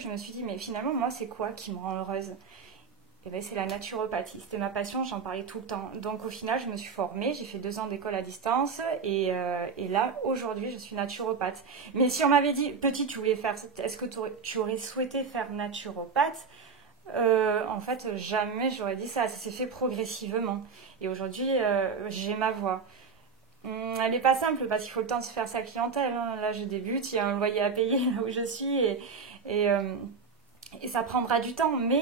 Je me suis dit, mais finalement, moi, c'est quoi qui me rend heureuse? Et ben, c'est la naturopathie. C'était ma passion, j'en parlais tout le temps. Donc au final, je me suis formée, j'ai fait 2 ans d'école à distance et là, aujourd'hui, je suis naturopathe. Mais si on m'avait dit, petit, tu voulais faire, est-ce que tu aurais souhaité faire naturopathe? En fait, jamais j'aurais dit ça. Ça s'est fait progressivement. Et aujourd'hui, j'ai ma voix. Elle n'est pas simple parce qu'il faut le temps de se faire sa clientèle, hein. Là, je débute, il y a un loyer à payer là où je suis et, euh, et ça prendra du temps. Mais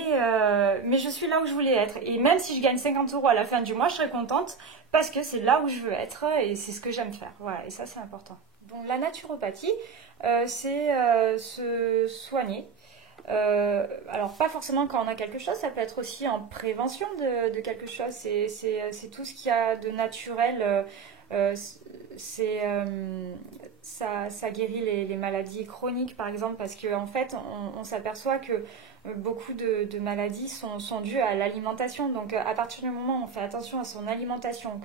je suis là où je voulais être. Et même si je gagne 50 euros à la fin du mois, je serai contente parce que c'est là où je veux être et c'est ce que j'aime faire. Voilà, et ça, c'est important. Donc, la naturopathie, c'est se soigner. Alors, pas forcément quand on a quelque chose, ça peut être aussi en prévention de quelque chose. C'est tout ce qu'il y a de naturel. Euh, c'est, ça guérit les maladies chroniques, par exemple, parce qu'en fait, on s'aperçoit que beaucoup de maladies sont dues à l'alimentation. Donc, à partir du moment où on fait attention à son alimentation,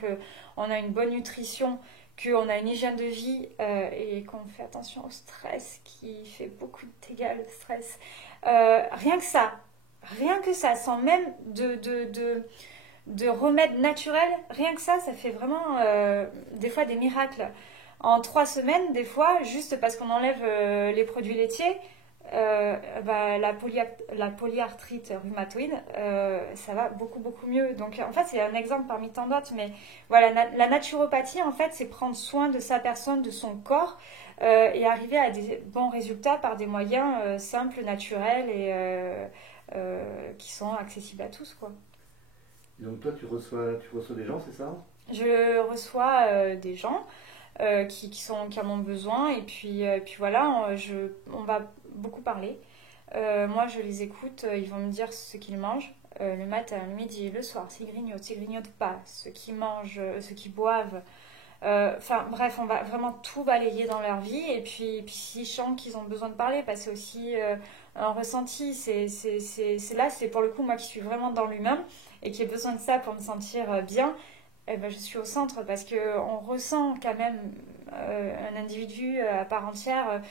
qu'on a une bonne nutrition, qu'on a une hygiène de vie et qu'on fait attention au stress qui fait beaucoup de dégâts, le stress. Rien que ça, sans même de remèdes naturels, rien que ça fait vraiment des fois des miracles. En 3 semaines, des fois, juste parce qu'on enlève les produits laitiers, la polyarthrite rhumatoïde, ça va beaucoup beaucoup mieux. Donc en fait, c'est un exemple parmi tant d'autres, mais voilà, la naturopathie, en fait, c'est prendre soin de sa personne, de son corps, et arriver à des bons résultats par des moyens simples, naturels qui sont accessibles à tous, quoi. Et donc toi, tu reçois des gens, c'est ça? Je reçois des gens qui en ont besoin et puis voilà, on va beaucoup parler. Moi, je les écoute, ils vont me dire ce qu'ils mangent le matin, le midi, le soir, s'ils grignotent pas, ce qu'ils mangent, ce qu'ils boivent. Enfin bref, on va vraiment tout balayer dans leur vie et puis s'ils sentent qu'ils ont besoin de parler, parce que c'est aussi un ressenti. C'est là, c'est pour le coup moi qui suis vraiment dans l'humain et qui ai besoin de ça pour me sentir bien. Eh ben, je suis au centre parce qu'on ressent quand même un individu à part entière.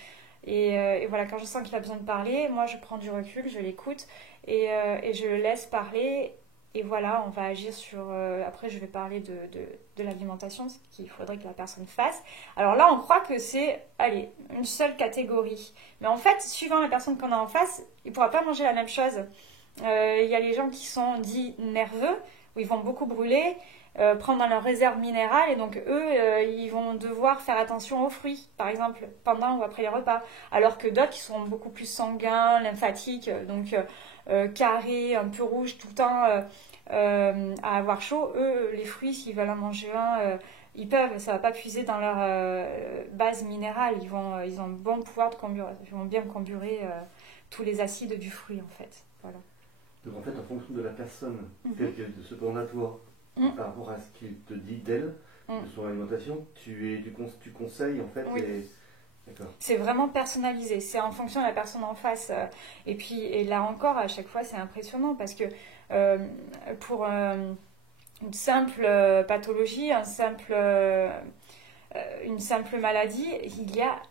Et voilà, quand je sens qu'il a besoin de parler, moi je prends du recul, je l'écoute et je le laisse parler. Et voilà, on va agir sur... après, je vais parler de l'alimentation, ce qu'il faudrait que la personne fasse. Alors là, on croit que c'est, allez, une seule catégorie. Mais en fait, suivant la personne qu'on a en face, il ne pourra pas manger la même chose. Il y a les gens qui sont dits nerveux, où ils vont beaucoup brûler, prendre dans leur réserve minérale, et donc eux, ils vont devoir faire attention aux fruits, par exemple, pendant ou après les repas. Alors que d'autres qui sont beaucoup plus sanguins, lymphatiques, donc carrés, un peu rouges tout le temps, à avoir chaud, eux, les fruits, s'ils veulent en manger un, ils peuvent, ça va pas puiser dans leur base minérale, ils ont un bon pouvoir de comburer, ils vont bien comburer tous les acides du fruit, en fait. Voilà. Donc en fait, en fonction de la personne, Mhm. de ce qu'on a toi, par rapport à ce qu'il te dit d'elle, de son alimentation, tu conseilles en fait. Oui. D'accord. C'est vraiment personnalisé, c'est en fonction de la personne en face. Et puis, et là encore, à chaque fois, c'est impressionnant parce que euh, pour une simple pathologie, une simple maladie, il y a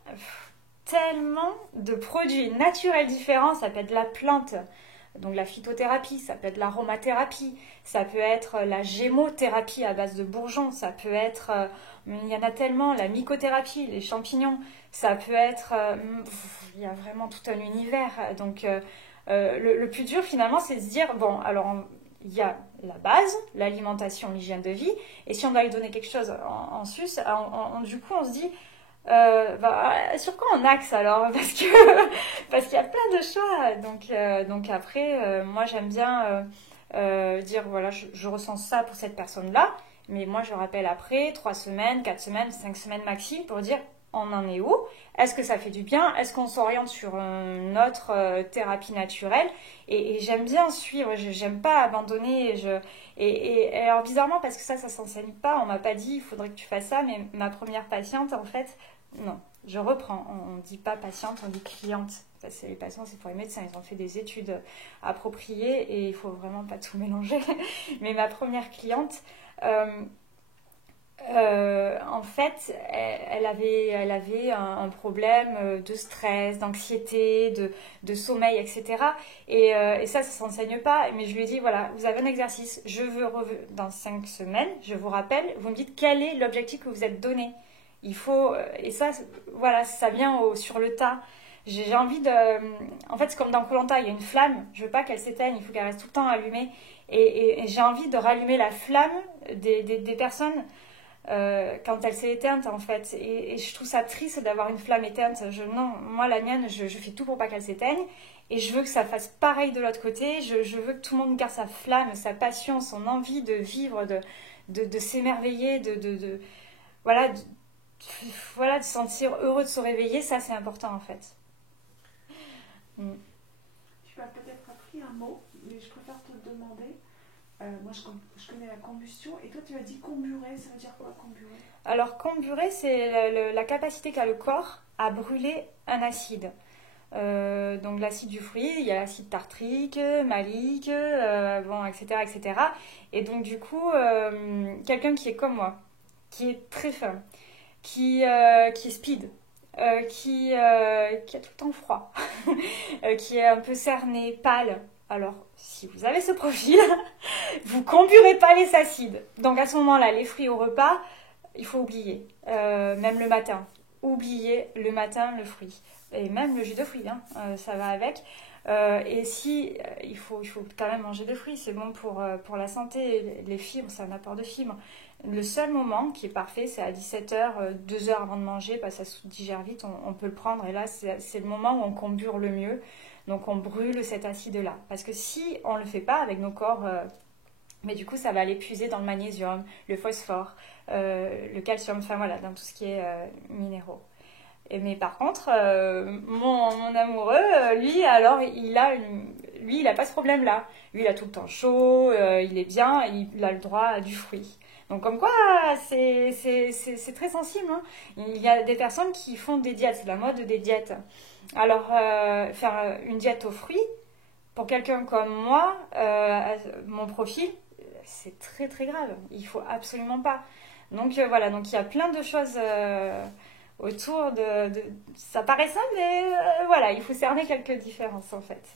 tellement de produits naturels différents. Ça peut être de la plante, donc la phytothérapie, ça peut être l'aromathérapie, ça peut être la gémothérapie à base de bourgeons, ça peut être, il y en a tellement, la mycothérapie, les champignons, ça peut être, il y a vraiment tout un univers. Donc le plus dur finalement, c'est de se dire, bon, alors il y a la base, l'alimentation, l'hygiène de vie, et si on doit lui donner quelque chose en sus, du coup on se dit, sur quoi on axe alors? Parce qu'il y a plein de choix. Donc après, moi j'aime bien dire voilà, je ressens ça pour cette personne-là, mais moi je rappelle après 3 semaines, 4 semaines, 5 semaines maxi pour dire on en est où? Est-ce que ça fait du bien? Est-ce qu'on s'oriente sur une autre thérapie naturelle? Et j'aime bien suivre, j'aime pas abandonner. Et alors bizarrement, parce que ça s'enseigne pas, on m'a pas dit il faudrait que tu fasses ça, mais ma première patiente, en fait, non, je reprends. On ne dit pas patiente, on dit cliente. C'est les patients, c'est pour les médecins. Ils ont fait des études appropriées et il faut vraiment pas tout mélanger. Mais ma première cliente, En fait, elle avait un problème de stress, d'anxiété, de sommeil, etc. Et ça s'enseigne pas. Mais je lui ai dit, voilà, vous avez un exercice. Dans 5 semaines, je vous rappelle, vous me dites quel est l'objectif que vous êtes donné. Il faut, et ça, voilà, ça vient sur le tas. J'ai envie de. En fait, c'est comme dans koh, il y a une flamme. Je veux pas qu'elle s'éteigne, il faut qu'elle reste tout le temps allumée. Et j'ai envie de rallumer la flamme des personnes quand elle s'est éteinte en fait. Et je trouve ça triste d'avoir une flamme éteinte. Non, moi la mienne, je fais tout pour pas qu'elle s'éteigne. Et je veux que ça fasse pareil de l'autre côté. Je veux que tout le monde garde sa flamme, sa passion, son envie de vivre, de s'émerveiller, voilà, voilà, de se sentir heureux de se réveiller. Ça, c'est important en fait. Mm. Tu m'as peut-être appris un mot, mais je préfère te le demander. Moi, je connais la combustion. Et toi, tu as dit comburer. Ça veut dire quoi, comburer? Alors, comburer, c'est la capacité qu'a le corps à brûler un acide. Donc, l'acide du fruit, il y a l'acide tartrique, malique, bon, etc., etc. Et donc, du coup, quelqu'un qui est comme moi, qui est très fin, qui est speed, qui a tout le temps froid, qui est un peu cerné, pâle. Alors, si vous avez ce profil, vous comburez pas les acides. Donc à ce moment-là, les fruits au repas, il faut oublier. Même le matin. Oubliez le matin le fruit. Et même le jus de fruits, hein, ça va avec. Et si il faut quand même manger des fruits, c'est bon pour la santé. Les fibres, c'est un apport de fibres. Le seul moment qui est parfait, c'est à 17h, 2 heures avant de manger, parce que ça se digère vite, on peut le prendre. Et là, c'est le moment où on combure le mieux. Donc on brûle cet acide-là. Parce que si on ne le fait pas avec nos corps, mais du coup ça va l'épuiser dans le magnésium, le phosphore, le calcium, enfin voilà, dans tout ce qui est minéraux. Mais par contre, mon amoureux, lui, alors, il a pas ce problème-là. Lui, il a tout le temps chaud, il est bien, il a le droit à du fruit. Donc comme quoi, c'est très sensible, hein. Il y a des personnes qui font des diètes, c'est la mode des diètes. Alors, faire une diète aux fruits, pour quelqu'un comme moi, mon profil, c'est très très grave. Il faut absolument pas. Donc voilà, donc il y a plein de choses autour ça paraît simple, mais voilà, il faut cerner quelques différences en fait.